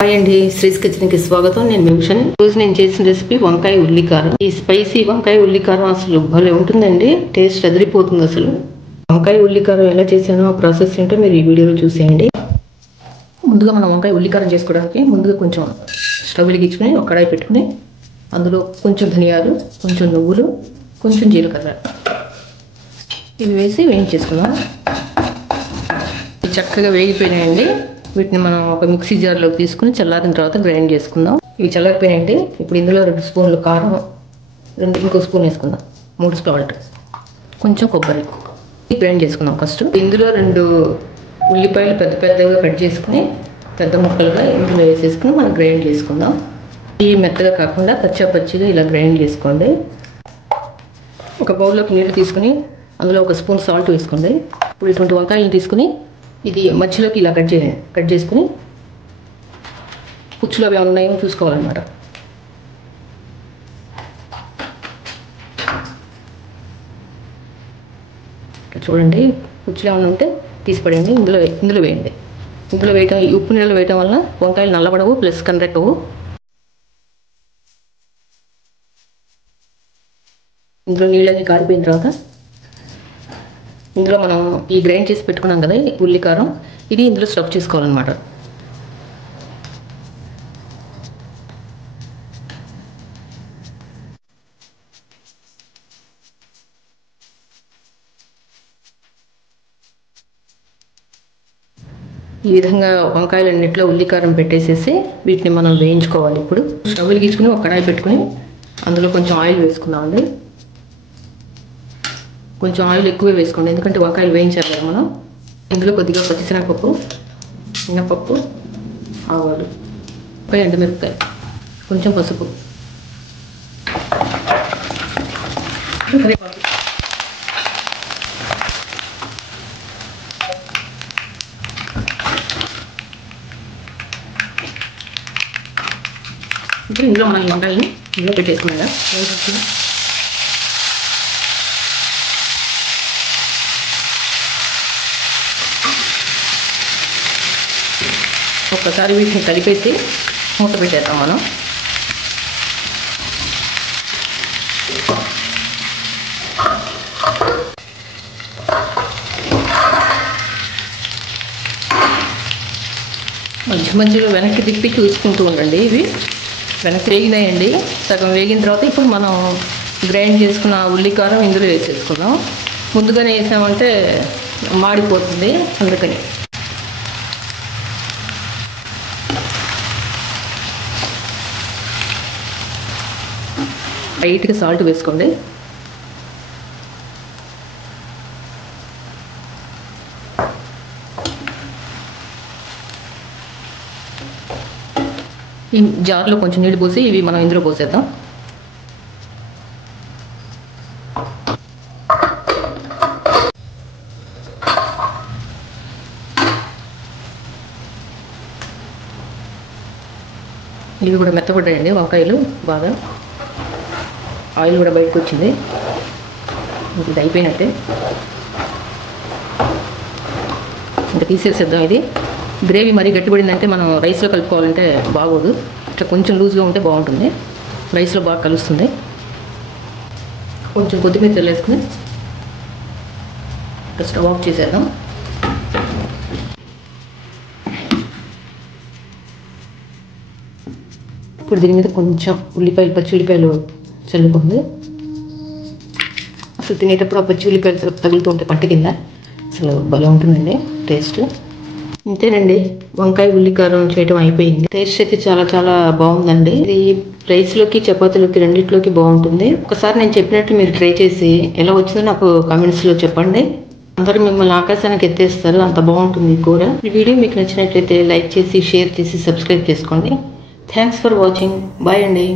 Hi అండి, శ్రీస్ కిచెన్కి స్వాగతం. నేను మిషన్. రోజు నేను చేసిన రెసిపీ వంకాయ ఉల్లికారం. ఈ స్పైసీ వంకాయ ఉల్లికారం అసలు భలే ఉంటుందండి. టేస్ట్ అదిరిపోతుంది అసలు. వంకాయ ఉల్లికారం ఎలా చేశానో ఆ ప్రాసెస్ ఏంటో మీరు ఈ వీడియోలో చూసేయండి. ముందుగా మనం వంకాయ ఉల్లికారం చేసుకోవడానికి ముందుగా కొంచెం స్టవ్ వెలిగించుకుని ఒక కడాయి పెట్టుకుని అందులో కొంచెం ధనియాలు, కొంచెం నువ్వులు, కొంచెం జీలకర్ర ఇవి వేసి వేయించేసుకుందాం. చక్కగా వేగిపోయినాయండి. వీటిని మనం ఒక మిక్సీ జార్లోకి తీసుకుని చల్లారిన తర్వాత గ్రైండ్ చేసుకుందాం. ఇవి చల్లారిపోయాయండి. ఇప్పుడు ఇందులో 2 స్పూన్లు కారం, ఇంకో స్పూన్ వేసుకుందాం, 3 సాల్ట్, కొంచెం కొబ్బరి గ్రైండ్ చేసుకుందాం. ఫస్ట్ ఇందులో 2 ఉల్లిపాయలు పెద్దగా కట్ చేసుకుని పెద్ద ముక్కలుగా ఇందులో వేసేసుకుని మనం గ్రైండ్ చేసుకుందాం. ఈ మెత్తగా కాకుండా పచ్చిగా ఇలా గ్రైండ్ చేసుకోండి. ఒక బౌల్లోకి నీళ్ళు తీసుకుని అందులో 1 స్పూన్ సాల్ట్ వేసుకోండి. ఇప్పుడు ఇటువంటి వంకాయలు తీసుకుని ఇది మధ్యలోకి ఇలా కట్ చేసుకుని పుచ్చులు అవి ఉన్నాయో చూసుకోవాలన్నమాట. చూడండి, పుచ్చులు ఏమైనా ఉంటే తీసిపడండి. ఇందులో వేయండి. ఇందులో వేయటం, ఉప్పు నీళ్ళు వేయటం వల్ల వంకాయలు నల్లబడవు, ప్లస్ కందెక్కవు. ఇందులో నీళ్ళని కారిపోయిన తర్వాత ఇందులో మనం ఈ గ్రైండ్ చేసి పెట్టుకున్నాం కదా ఉల్లికారం, ఇది ఇందులో స్టఫ్ చేసుకోవాలన్నమాట. ఈ విధంగా వంకాయలన్నింటిలో ఉల్లికారం పెట్టేసేసి వీటిని మనం వేయించుకోవాలి. ఇప్పుడు స్టవ్ వెలిగించుకుని ఒక కడాయి పెట్టుకుని అందులో కొంచెం ఆయిల్ వేసుకుందామండి. కొంచెం ఆయిల్ ఎక్కువే వేసుకోండి, ఎందుకంటే వంకాయలు వేయించాలి కదా మనం. ఇందులో కొద్దిగా పచ్చిశనగపప్పు, మినపప్పు, ఆవాలు, ఎండుమిరపకాయ, కొంచెం పసుపు, కరివేపాకు, ఇప్పుడు ఇందులో మనం వంకాయలు ఇందులో పెట్టేసుకున్నాం. ఒక్కసారి వీటిని కలిపేసి మూత పెట్టేద్దాం మనం. మధ్యలో వెనక్కి తిప్పి చూసుకుంటూ ఉండండి. ఇవి వెనక్కి వేగినాయండి. సగం వేగిన తర్వాత ఇప్పుడు మనం గ్రైండ్ చేసుకున్న ఉల్లికారం ఇందులో వేసేసుకుందాం. ముందుగానే వేసామంటే మాడిపోతుంది, అందుకని. లైట్గా సాల్ట్ వేసుకోండి. ఈ జార్లో కొంచెం నీళ్ళు పోసి ఇవి మనం ఇందులో పోసేద్దాం. ఇవి కూడా మెత్తపడ్డాయండి వంకాయలు బాగా. ఆయిల్ కూడా బయటకు వచ్చింది. ఇది అయిపోయినట్టే, ఇంకా తీసేసేద్దాం. ఇది గ్రేవీ మరీ గట్టిపడిందంటే మనం రైస్లో కలుపుకోవాలంటే బాగోదు. ఇట్లా కొంచెం లూజ్గా ఉంటే బాగుంటుంది, రైస్లో బాగా కలుస్తుంది. కొంచెం కొద్దిమీర చల్లేసుకుని స్టవ్ ఆఫ్ చేసేద్దాం. ఇప్పుడు దీని మీద కొంచెం పచ్చి ఉల్లిపాయలు చల్లుకుంది. అసలు తినేటప్పుడు ఆ పచ్చి ఉల్లిపాయలు తగులుతూ ఉంటే పట్టు కింద అసలు భలే ఉంటుందండి టేస్ట్. ఇంతేనండి, వంకాయ ఉల్లికారం చేయడం అయిపోయింది. టేస్ట్ అయితే చాలా బాగుందండి. ఇది రైస్లోకి, చపాతీలోకి, రెండిట్లోకి బాగుంటుంది. ఒకసారి నేను చెప్పినట్టు మీరు ట్రై చేసి ఎలా వచ్చిందో నాకు కామెంట్స్లో చెప్పండి. అందరూ మిమ్మల్ని ఆకాశానికి ఎత్తేస్తారు, అంత బాగుంటుంది ఈ కూర. ఈ వీడియో మీకు నచ్చినట్లయితే లైక్ చేసి, షేర్ చేసి, సబ్స్క్రైబ్ చేసుకోండి. Thanks for watching. బాయ్ అండి.